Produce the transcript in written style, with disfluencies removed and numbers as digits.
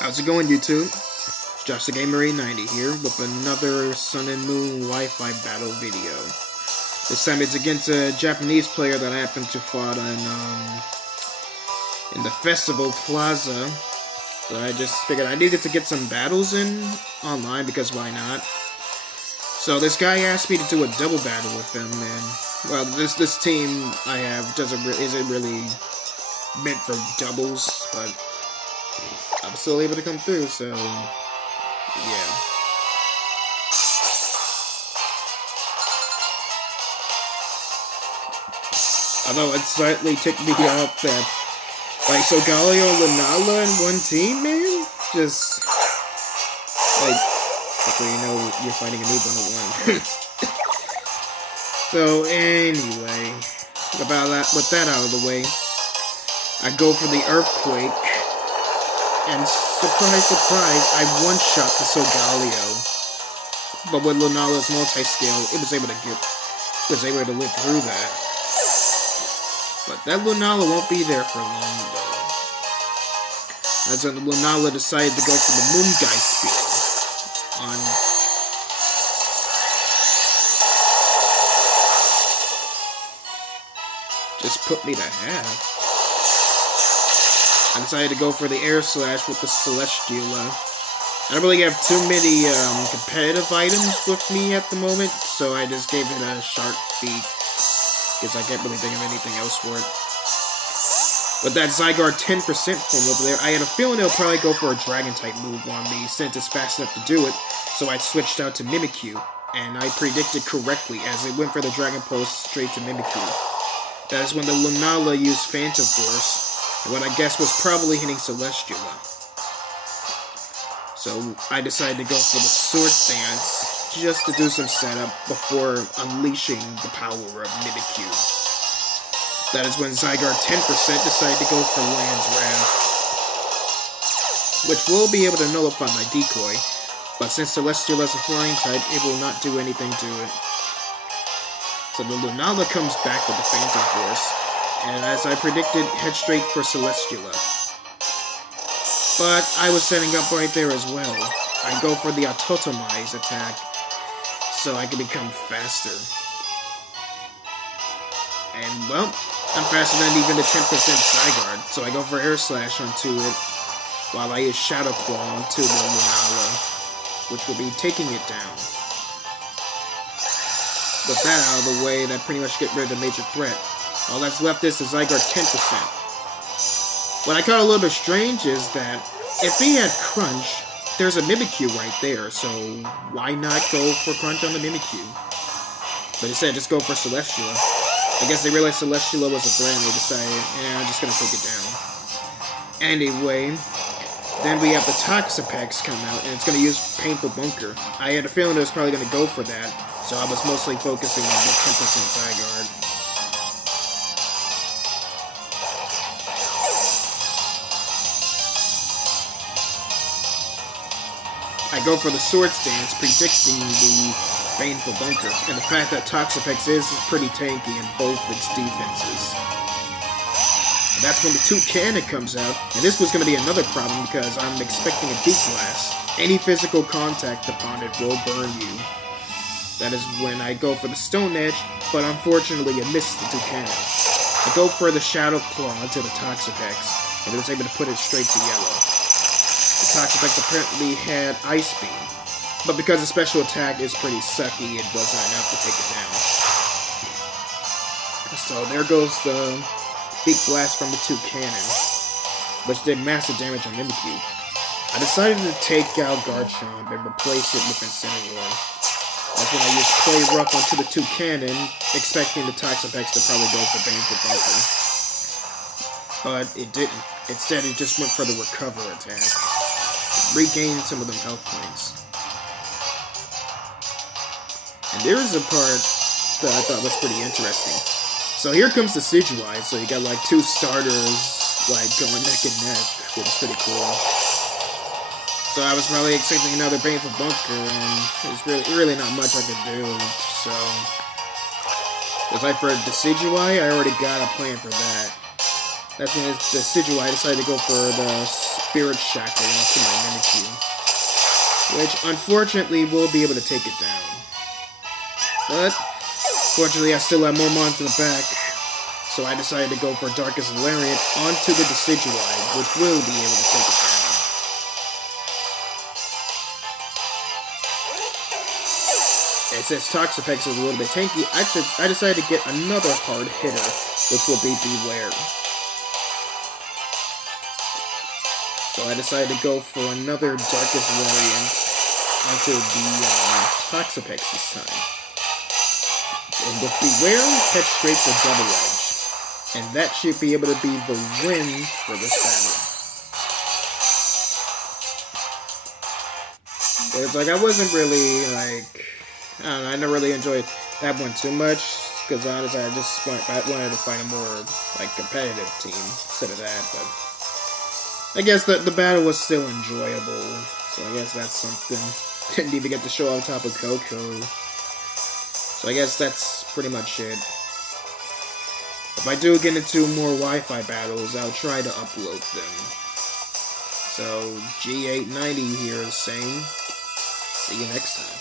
How's it going, YouTube? It's Josh the Gamer 890 here with another Sun and Moon Wi-Fi battle video. This time it's against a Japanese player that I happened to fight in the festival plaza. So I just figured I needed to get some battles in online because why not? So this guy asked me to do a double battle with him, and well, this team I have isn't really meant for doubles, but I'm still able to come through, so yeah. Although it slightly ticked me off that, like, so Galio and Lunala in one team, man? Just, like, hopefully you know you're fighting a noob 101. So, anyway, with that out of the way, I go for the Earthquake, and surprise, surprise, I one-shot the Solgaleo. But with Lunala's multi-scale, it was able to live through that. But that Lunala won't be there for long, though. As when Lunala decided to go for the Moongai Spear on... just put me to half. I decided to go for the Air Slash with the Celestiala. I don't really have too many competitive items with me at the moment, so I just gave it a Shark Beak, because I can't really think of anything else for it. With that Zygarde 10% form over there, I had a feeling it'll probably go for a Dragon-type move on me, since it's fast enough to do it, so I switched out to Mimikyu, and I predicted correctly, as it went for the Dragon Pulse straight to Mimikyu. That is when the Lunala used Phantom Force, and what I guess was probably hitting Celestiala. So I decided to go for the Swords Dance, just to do some setup before unleashing the power of Mimikyu. That is when Zygarde 10% decided to go for Land's Wrath, which will be able to nullify my decoy, but since Celestiala is a flying type, it will not do anything to it. So the Lunala comes back with the Phantom Force, and as I predicted, head straight for Celestiala. But I was setting up right there as well. I go for the Autotomize attack, so I can become faster. And, well, I'm faster than even the 10% Zygarde, so I go for Air Slash onto it, while I use Shadow Claw onto the Lunala, which will be taking it down. With that out of the way, that pretty much get rid of the major threat. All that's left is the Zygarde 10%. What I caught a little bit strange is that if he had Crunch, there's a Mimikyu right there, so why not go for Crunch on the Mimikyu? But instead, just go for Celestiala. I guess they realized Celestiala was a threat and they decided, yeah, I'm just gonna take it down. Anyway, then we have the Toxapex come out, and it's gonna use Painful Bunker. I had a feeling it was probably gonna go for that, so I was mostly focusing on the 10% Zygarde. I go for the Swords Dance, predicting the Baneful Bunker, and the fact that Toxapex is pretty tanky in both its defenses. And that's when the Toucannon comes out, and this was going to be another problem because I'm expecting a Beak Blast. Any physical contact upon it will burn you. That is when I go for the Stone Edge, but unfortunately I missed the Toucannon. I go for the Shadow Claw to the Toxapex, and it was able to put it straight to yellow. The Toxapex apparently had Ice Beam, but because the special attack is pretty sucky, it wasn't enough to take it down. So there goes the Beak Blast from the Toucannon, which did massive damage on Mimikyu. I decided to take out Garchomp and replace it with Incineroar. That's when I used Play Rough onto the Toucannon, expecting the Toxapex to probably go for Baneful Bunker. But it didn't. Instead, it just went for the Recover attack. Regained some of them health points. And there's a part that I thought was pretty interesting. So here comes the Decidueye, so you got like two starters like going neck and neck, which is pretty cool. So I was probably expecting another Baneful Bunker, and there's really not much I could do, so... Because like for Decidueye, I already got a plan for that. That's when it's the Decidueye, I decided to go for the Spirit Shackle onto my Mimikyu. Which, unfortunately, will be able to take it down. But, fortunately, I still have more mons in the back. So I decided to go for Darkest Lariat onto the Decidueye, which will be able to take it down. And since Toxapex is a little bit tanky, I decided to get another hard hitter, which will be Beware. So I decided to go for another Darkest Lariat onto the Toxapex this time. And with Beware, head straight for Double Edge. And that should be able to be the win for this battle. But it's like, I wasn't really, like, I don't know, I never really enjoyed that one too much, because honestly, I wanted to find a more, like, competitive team instead of that, but I guess the battle was still enjoyable, so I guess that's something. Didn't even get to show on top of Coco. So I guess that's pretty much it. If I do get into more Wi-Fi battles, I'll try to upload them. So, G890 here is saying, see you next time.